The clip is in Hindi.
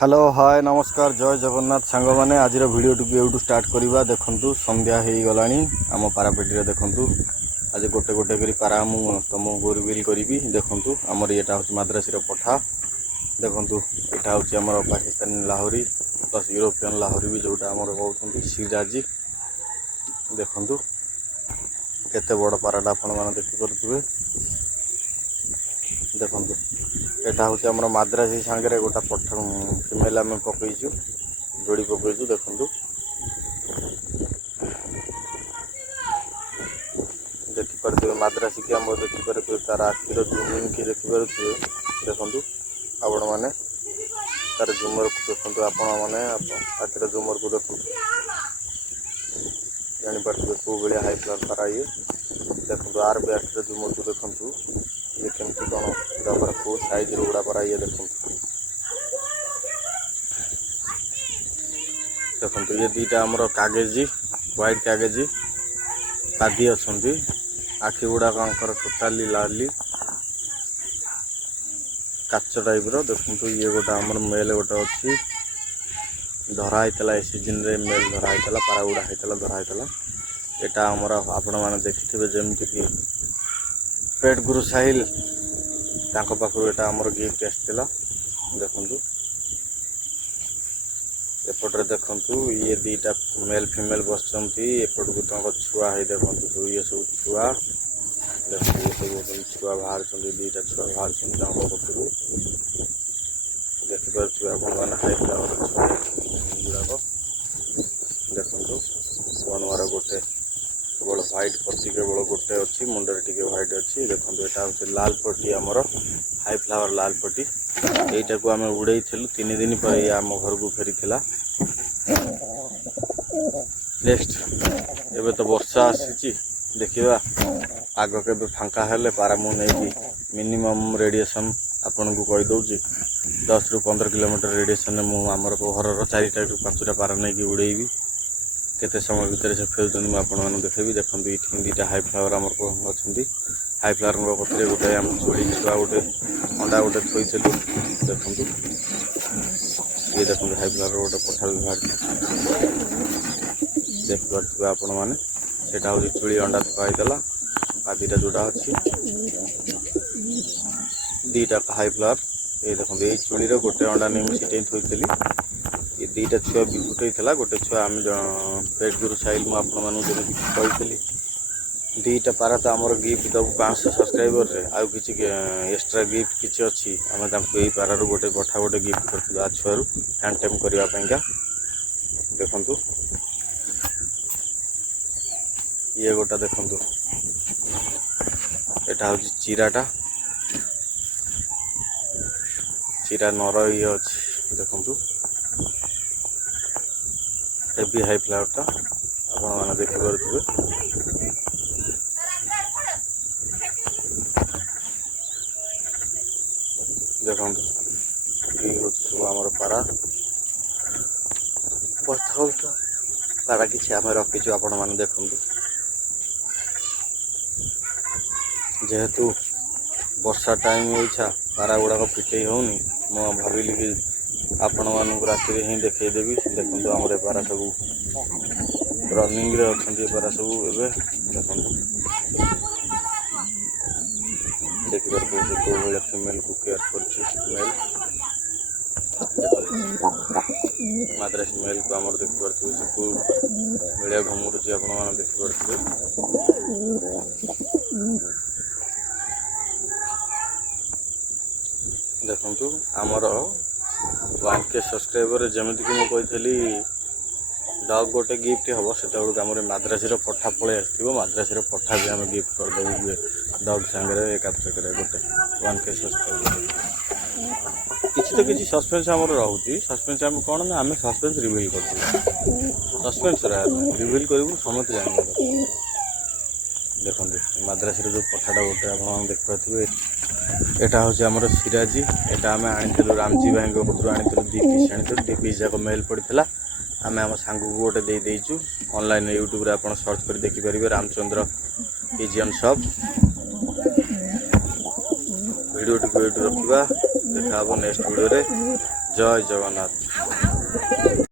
हेलो हाय नमस्कार जय जगन्नाथ सांग मैंने आज भिडियो यूट्यूब स्टार्ट करवा देखु संध्या हो गला आम पारापेटी देखु आज गोटे गोटे कर पारा मु तुम रिविल करी देखु आमर यहाँ हूँ मद्रासी पठा देखु यहाँ हूँ आम पाकिस्तानी लाहौरी प्लस यूरोपियन लाहौरी भी जोटा आम कहते सिराजी देखु केते बड़ पाराटा आपण मैंने देखिपे देखु यहाँ हूँ आम मद्रासी सांगे गोटा पठ फिमेल आम पकईचु जोड़ी पकईचु देखु देखिपे मद्रासी की आम देखिपे तार आखिर जूमिंग की देखिपे देखु आपण मैंने तार झुमर को देखु आपण मैंने आखिर झुमर को देखु जानीपे कौ भाया हाई फ्लावर पारा ये देखो आर भी आखिर झुमर को देखु ये केमती कौन जबर को साइज गुड़ा पारा ये देखु देखो ये दीटा आमर कागजी व्हाइट कागजी पादी अच्छा आखि गुड़ाक टोटाली लाली काच टाइप देखु ये गोटे आमर मेल गोटे अच्छी धराई ए सीजन रे मेल धराई पारा गुड़ा होता धराई यहाँ आमर आपण मैंने देखिथे जमीक कि पेट गुरु साहिल पाखु यहाँ आमर गिफ्ट आसला देखु एपटे देखु ये दीटा मेल फिमेल बसंत एपट को तक छुआ है देखु ये सब छुआ देखो ये सब छुआ बाहर दीटा छुआ बाहर कतरू देखिपे आपने हाई फ्लावर छुआ गुड़ाक देखु बनवार गोटे केवल व्हाइट पति केवल गोटे अच्छी मुंडे टी व्हाइट अच्छी देखो यहाँ हूँ लाल पट्टी आमर हाई फ्लावर लाल पट्टी यहीटा को आम उड़े 3 दिन पर ये आम घर को फेरी नेक्स्ट एबे तो वर्षा आसी देखा आग के फांका हेले पारा मु नहीं मिनिमम रेडिएशन आपन को कहीदे 10 ରୁ 15 किलोमीटर रेडिएशन मुझे आमर घर 4टा ରୁ 5टा पारा नहीं उड़ेबी केते समय भितर से फेरुचंदी मुझे आपन देखेबी देखो ये 2टा हाई फ्लावर आमर अच्छा हाई फ्लावर पत्रे गोटे आम चूड़ी छुआ गोटे अंडा गोटे थोईलु देखु ये देखो हाई फ्लावर गोटे पठा भी बाहर देखिपे आपण मैंने सेटा हूँ चूड़ी अंडा थुआईला पादीटा जोड़ा अच्छी 2टा हाई फ्लावर ये देखो ये चूड़ी गोटे अंडा नहीं मुझे थोईली ये 2टा छुआ भी फुटई गोटे छुआ आम पेट गुरु साइल मुझे कही 2टा पारा तो आमर गिफ्ट दबू 500 सब्सक्राइबर रे आउ किसी एक्स्ट्रा गिफ्ट किसी अच्छी आम यही पारार गोटे पठा गोटे गिफ्ट कर छुआरू हैंड टेम करने देखु ये गोटा देखु यहाँ हूँ चिराटा चिरा नर ये अच्छी देखु हेवी हाई फ्लावरटा आपने देखिपे देखो ये हूँ सब आम पारा बता पारा कि आम रखीचु आपण मैंने देखु जेहेतु वर्षा टाइम होइछा पारा गुड़ाक फिटे होनी मु भाविली कि आपण मानक राति हिं देखदेवी देखो आम पारा सब रनिंग रे अच्छा पारा सब एवं देखो देखिपे कौ भाया फिमेल को केयर कर मद्रासी मेल को आम देखिपे से कौ भाया घुमुरुची आप देखिपे देखु आमर 1K सब्सक्राइबर जमीक मुझे डग गोटे गिफ्ट हम से आम मद्रासी पठा पलि आसो मद्रासी पठा भी आम गिफ्ट करदेवु डग सांगे एकाथरक गोटे 1K सब्सक्राइबर किसी तो किसी सस्पेंस आमर रोचे सस्पेंस आम कौन ना आम सस्पेंस रिविल कर सस्पेंस रिविल करूँ समस्त जान देखो मद्रासी जो पठाटा गोटे आप देखिपे यहाँ हूँ आमर सिराजी यहाँ आम आनी रामजी भाई कतरू आनी 2 पीस आनी 2 पीस जाक मेल पड़ता आम आम सांग को गोटे देदेचु ऑनलाइन यूट्यूब रे आप सर्च कर देखिपारे रामचंद्र पिजियन शॉप वीडियो टी रखा देखा नेक्स्ट वीडियो रे। ଜୟ ଜଗନ୍ନାଥ।